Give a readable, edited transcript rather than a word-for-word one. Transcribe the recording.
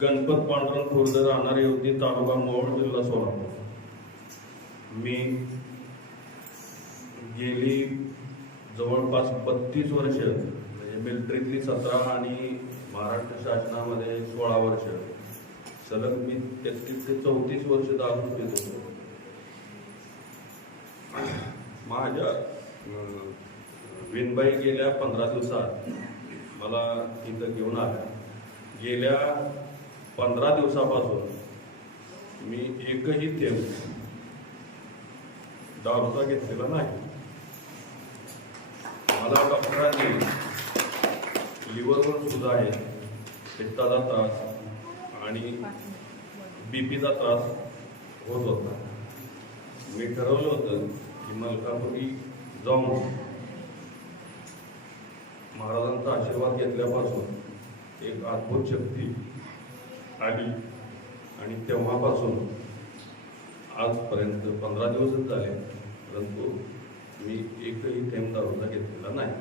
गणपत पांडुरंग खुर्द, राहणार येवती, तालुका मोहोळ, जिल्हा सोलापूर. मी गेली जवळपास 32 वर्ष म्हणजे मिलिटरीतली 17 आणि महाराष्ट्र शासनामध्ये 16 वर्ष, सलग मी 33 ते 34 वर्ष दारू पित होतो. माझ्या विनबाई गेल्या 15 दिवसात मला इथं घेऊन आल्या. गेल्या 15 दिवसापासून मी एकही थेंब दारूचा घेतलेला नाही. मला डॉक्टरांनी लिव्हरवर सुद्धा आहे, पित्ताचा त्रास आणि बीपीचा त्रास होत होता. मी ठरवलं होतं की मलकापुरी जाऊन महाराजांचा आशीर्वाद घेतल्यापासून एक अद्भुत शक्ती आली आणि तेव्हापासून आजपर्यंत 15 दिवसच झाले, परंतु मी एकही थेंब दारूचा घेतलेला नाही.